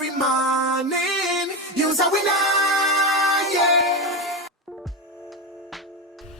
every morning. Use how we know, yeah.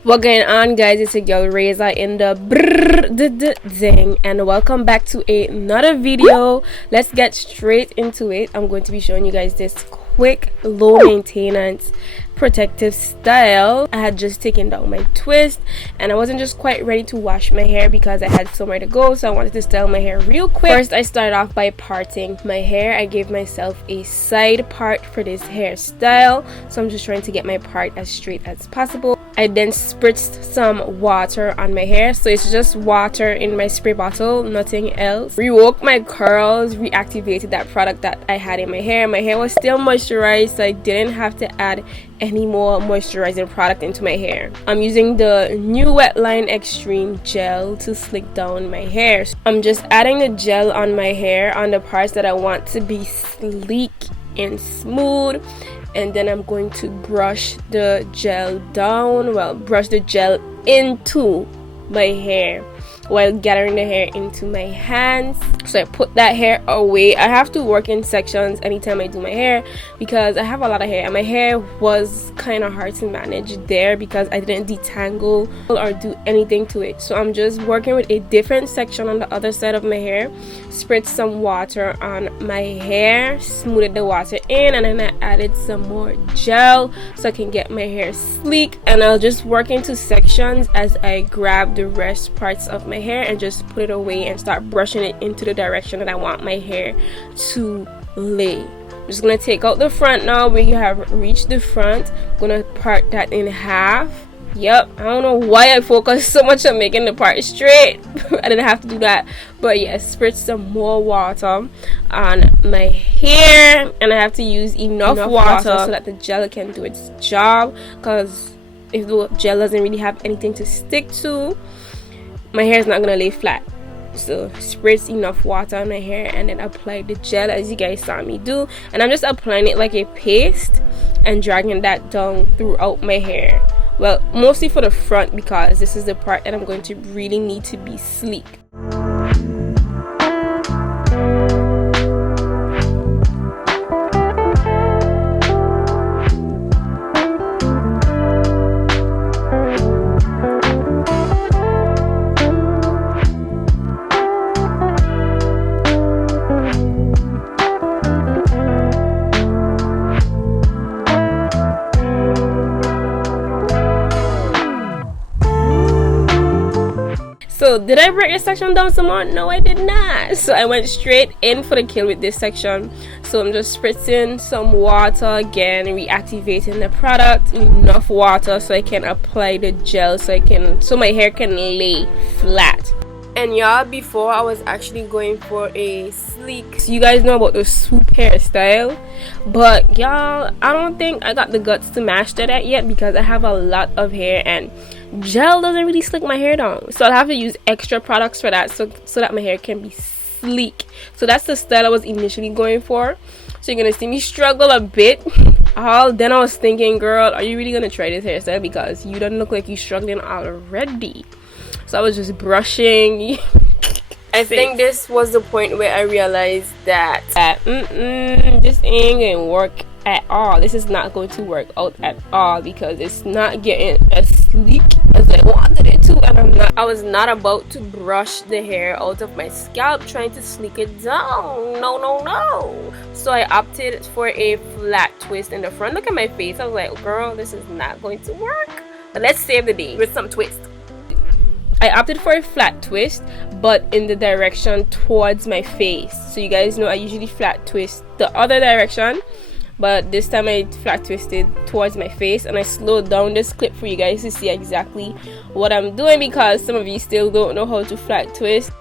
What going on, guys? It's your girl Reza in the thing, and welcome back to another video. Let's get straight into it. I'm going to be showing you guys this quick, low maintenance protective style. I had just taken down my twist and I wasn't just quite ready to wash my hair because I had somewhere to go, so I wanted to style my hair real quick. First, I started off by parting my hair. I gave myself a side part for this hairstyle, so I'm just trying to get my part as straight as possible. I then spritzed some water on my hair, so it's just water in my spray bottle, nothing else. Rewoke my curls, reactivated that product that I had in my hair. My hair was still moisturized, so I didn't have to add any more moisturizing product into my hair. I'm using the new Wetline Extreme gel to slick down my hair. I'm just adding the gel on my hair on the parts that I want to be sleek and smooth, and then I'm going to brush the gel down, brush the gel into my hair while gathering the hair into my hands. So I put that hair away. I have to work in sections anytime I do my hair because I have a lot of hair and my hair was kind of hard to manage there because I didn't detangle or do anything to it. So I'm just working with a different section on the other side of my hair. Spritz some water on my hair, smoothed the water in, and then I added some more gel so I can get my hair sleek. And I'll just work into sections as I grab the rest parts of my hair and just put it away and start brushing it into the direction that I want my hair to lay. I'm just gonna take out the front now. We have reached the front. I'm gonna part that in half. Yep, I don't know why I focused so much on making the part straight. I didn't have to do that, but yes, spritz some more water on my hair, and I have to use enough water so that the gel can do its job, because if the gel doesn't really have anything to stick to, my hair is not gonna lay flat. So spritz enough water on my hair and then apply the gel as you guys saw me do, and I'm just applying it like a paste and dragging that down throughout my hair. Well, mostly for the front because this is the part that I'm going to really need to be sleek. So did I break this section down some more? No, I did not. So I went straight in for the kill with this section. So I'm just spritzing some water again, reactivating the product, enough water so I can apply the gel so my hair can lay flat. And y'all, before I was actually going for a sleek, so you guys know about the swoop hairstyle, but y'all, I don't think I got the guts to master that yet because I have a lot of hair and gel doesn't really slick my hair down, so I'll have to use extra products for that so that my hair can be sleek. So that's the style I was initially going for. So you're gonna see me struggle a bit. Then I was thinking, girl, are you really gonna try this hairstyle because you don't look like you're struggling already? So I was just brushing. I think this was the point where I realized that this ain't gonna work at all. This is not going to work out at all because it's not getting as sleek as I wanted it to, and I was not about to brush the hair out of my scalp trying to sleek it down. No. So I opted for a flat twist in the front. Look at my face. I was like, girl, this is not going to work, but let's save the day with some twist. I opted for a flat twist, but in the direction towards my face. So you guys know I usually flat twist the other direction, but this time I flat twisted towards my face, and I slowed down this clip for you guys to see exactly what I'm doing because some of you still don't know how to flat twist.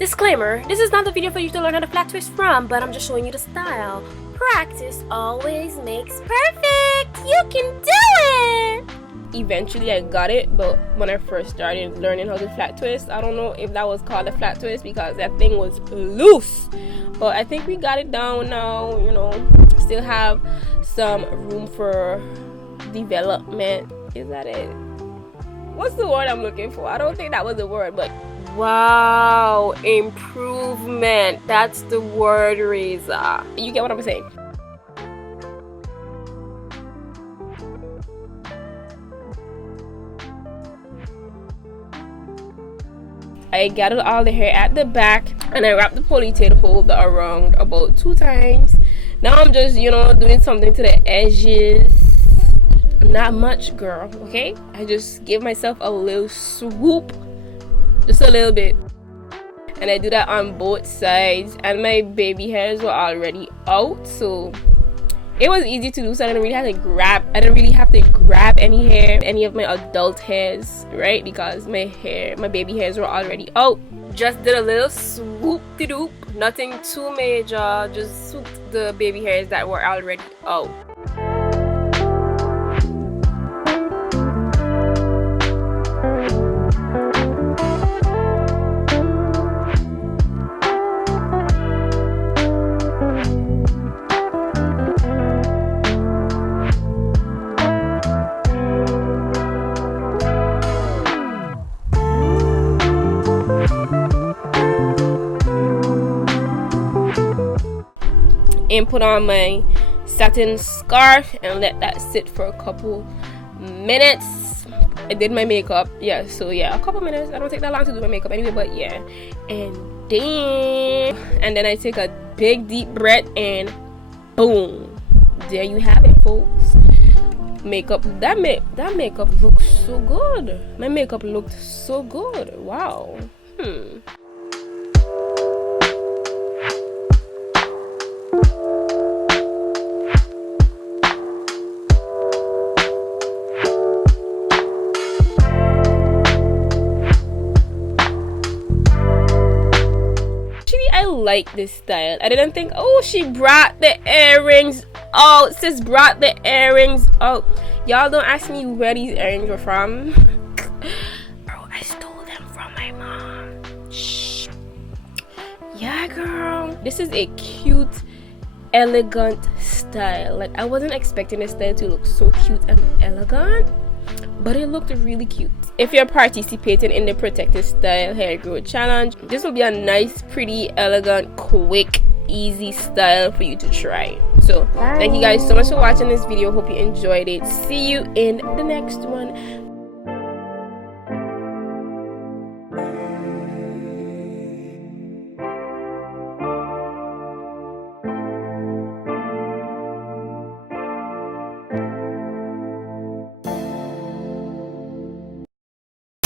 Disclaimer, this is not the video for you to learn how to flat twist from, but I'm just showing you the style. Practice always makes perfect. You can do it! Eventually I got it, but when I first started learning how to flat twist, I don't know if that was called a flat twist because that thing was loose, but I think we got it down now. You know, still have some room for development. Is that it? What's the word I'm looking for? I don't think that was the word, but Wow, improvement. That's the word, Reza. You get what I'm saying? I gathered all the hair at the back and I wrapped the ponytail holder around about 2 times. Now I'm just, you know, doing something to the edges. Not much, girl, okay? I just give myself a little swoop, just a little bit. And I do that on both sides, and my baby hairs were already out, so it was easy to do. So I didn't really have to grab any hair, any of my adult hairs, right? Because my baby hairs were already out. Just did a little swoop-de-doop, nothing too major, just swooped the baby hairs that were already out. And put on my satin scarf and let that sit for a couple minutes. I did my makeup, yeah, so yeah, a couple minutes. I don't take that long to do my makeup anyway, but yeah. And then I take a big deep breath and boom, there you have it, folks. Makeup, that makeup looks so good. My makeup looked so good. Wow. I like this style. I didn't think, oh, she brought the earrings out. Sis brought the earrings out. Y'all don't ask me where these earrings were from. Bro, I stole them from my mom. Shh. Yeah, girl. This is a cute, elegant style. Like, I wasn't expecting this style to look so cute and elegant, but it looked really cute. If you're participating in the protected style hair growth challenge, this will be a nice, pretty, elegant, quick, easy style for you to try. So thank you guys so much for watching this video. Hope you enjoyed it. See you in the next one.